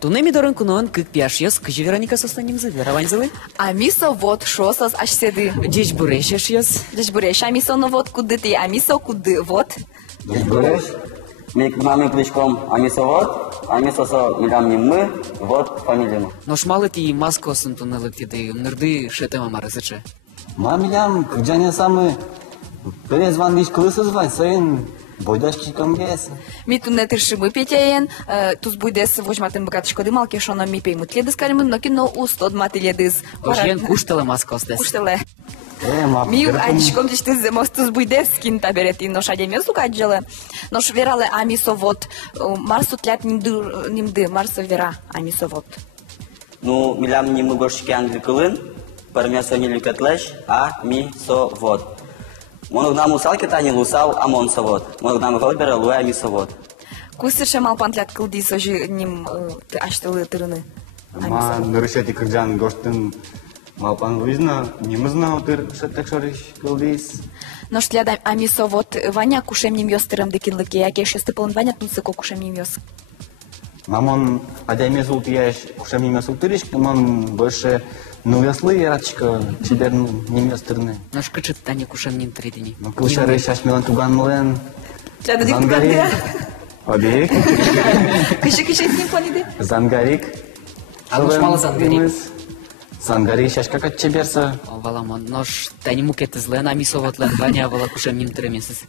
Тунеми дорын кунон кык пяш ёс, кыжи Вероника состанимзы, вераванзылы? А мисо вот шосос аж седы. Дечь бурешеш ёс? Дечь буреш, а мисо ну вот куды ты, а мисо куды вот. Дечь буреш? Мик маме плечком, а мисо вот, а мисо со милям не мы, вот фамилия. Но шмалы ты маско сынтунелы тиды, нырды шетема марызычы. Мамилям, кырджане самы, перезван виш кылысы звать, сайын, бойдашки комгес. Ми туне тыршимы петяен, туз буйдес возьматым богатышко дымалки, шоно ми пеймы тледыс каримы, но кино устод матыледыз. Ожен куштала маскостес. Куштеле. Ми анчиком тиштыз мостус буйдес кин таберети, но шадемес лукаджеле. Но шверале амисо вот, марсу тлят нимды, марсу вера амисо вот. Ну, милям не мы гошки англикылын, пармесо не ликатлеш, а мисо вот. Моногнам усал китани лусал, а монсо вот. Моногнам валбера луя мисо вот. Кусырше малпан тлят кылди сожи ним аштылы тырыны. Ма нарушати кырджан гоштын малпан визна, немызна утыр шеттек шориш кылдис. Но штляда амисо вот Ваня кушем ним ёс тырым декинлыке, яке шесты пылын Ваня тунсыко кушем ним ёс. Мамон адаймес ултияш, кушем немес ултыриш, мамон больше нуяслы яратчика, чибер немес тырны. Но шкычыт тани кушем ним тридини. Но кылшары шаш мелан туган мылен. Тляда дик туганды. Обеек. Кышы ним планиды. Зангарик. А ну шмалы зангарик. Зангарик шаш как отчеберса. Валамон, нош тани мукет злен, а мисо вот лен Ваня вала кушем ним тыремесыз.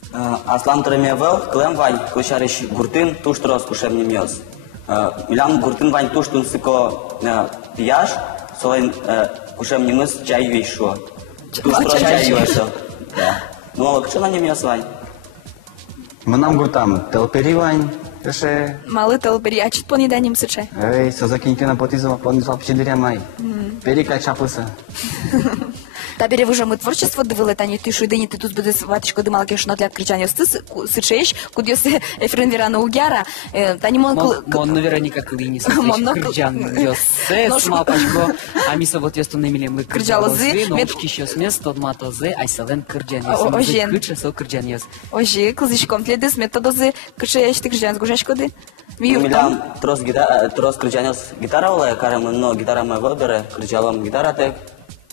Аслан тырыме вел, клем вань, кылшарыш гуртын, туштрос кушем не мёс. Милям гуртын вань туштун сыко пияш, солен кушем не мыс чай вейшо. Туштрос чай вейшо. Ну, кчына не мёс вань? Манам гуртам телпери вань. Каше. Малы телбери, а чит планида ним сыче. Эй, созакиньте на потизова, понизал пчелеря май. Перекай чаплыса. Табере уже мы творчество дивили, та ні ти шуйдині, ти тут буде ваточко дималки, що для кричання сичеш, куди се Ефрен Вірана угяра, та ні мон... Монно Вероника кылыни сычыч, кырджан ёс мапашко, а мисо вот ёс тунемиле мы кырджалозы, ножки щёс мест, тот матозы, айсален кырджан ёс, музык кычы со кырджан ёс. Ожи, кылзычком тледыс, методозы, кычы яшты кырджан сгужаш коды? Милям трос кырджан ёс гитара олай, карамы, но гитара мой выборы, кырджалом гитара тек.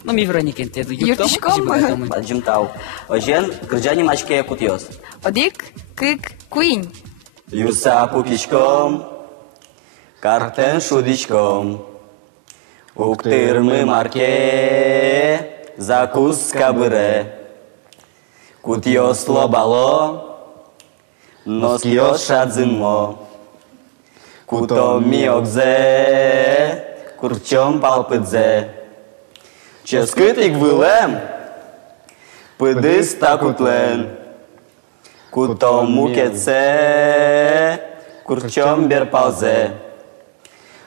Ну, ми Вероникен теду юртишком. Джимтау. Ожен, кырджани мачке кутьёс. Одик, кык, куинь. Юрса пупичком, картен шудичком, уктырмы марке, закуска быре. Кутьёс лобало, нос ёс шадзынмо. Кутом миокзе, курчом палпыдзе. Ческытик вылем, пыдыс такутлен, кутом мукетсе, курчом берпалзе.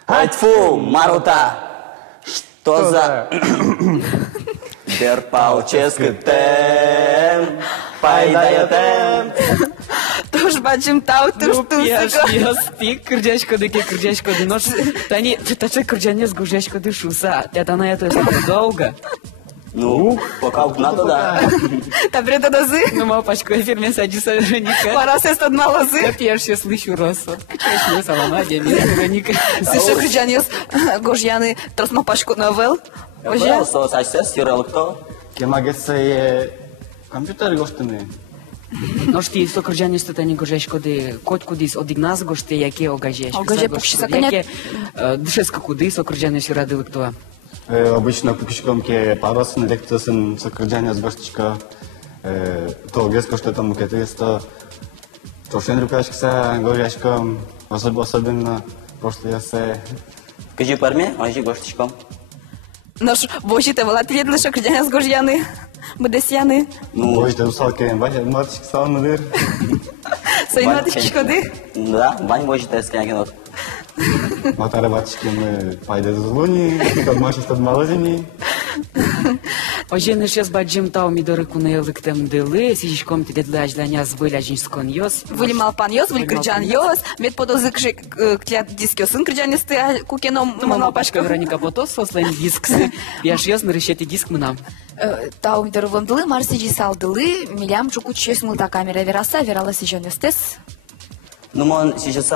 Айтфу, Марута, что за... Берпал ческытем, пайдаятем. Туш бачим тау, туш тусыко. Ёс, ти кырджачко деке кырджачко ды, нош тани таче кырджане с гужачко ды шуса, тятана это долго. Ну, пока надо, да. Табре дозы. Ну, мапачко, фирме садиса Вероника. Пора сест одна лозы. Я пьешь, слышу росо. Качаешь мне саламадия, меня Вероника. Слышу кырджанес, гожьяны, трос мапашку новел. Ожен, сос айсес, юрел кто? Кемагеце компьютер гоштыны. Но шти со кырджане статани гожачко ды, кот кудис одигназ гоште, яке огажеш. Огаже пукшиса коня. Яке душеска куды со кырджане си радылы кто. Обычно пукишком ке паросын лекциясын со кырджане с гоштичка, то геско что там кете есть, то шен рукашкса гожачком, особенно прошлый ясе. Кажи парме, ожи гоштичком. Нож божите вала тведлы, що кырджанес гожьяны, бедесяны. Ну, божите усалке, бачит, матчик стал надыр. Свои маточки коды. Да, бань божите скягенот. Матара батчики мы пайда злуни, как мачи стад малазини. Ожен сейчас баджим тау мидоры кунейлык тем дылы, сижишком ти дедлы ажданя збыль ажинскон ёс. Выль малпан ёс, выль кырджан ёс, мет подозы кши клят диск ёсын кырджанесты кукеном Мама малпашка. Вероника потос сослен дисксы, яш ёс нарышети диск мынам. Тау мидервом дылы, марсиджи сал дылы, милям чукут щось мылта камера вераса, верала сижен естес. Ну, мон сейчас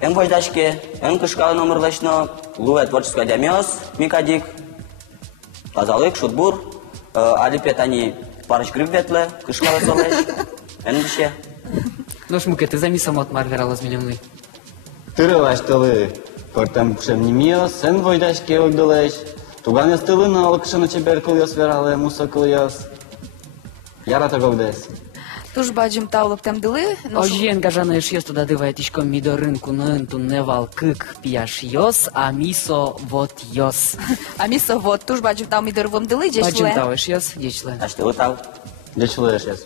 эн войдачке, эн кышкал номер лешно, луэ творческая демиос, микадик, тазалык, шутбур, алипет они парыч гриб ветле, кышкал солеш, эн дише. Ну, шмуке, ты за мисомот мар вералас милемны. Тырылаш тылы, кортам кушем немиос, сен войдашке огдылеш, туган яс тылына алыкшыны чебер кылйос вералы, мусо кылйос. Ярата гогдес. Туж баджим таулык тем дылы, но Ожен гажана еш йос туда дывает ишко мидорынку нынту невал кык пияш йос, а мисо вот йос. амисо вот, туж баджим тау мидервом дылы, Баджин джешле. тау еш йос, дечле. А что вы там? Де чулеш яс?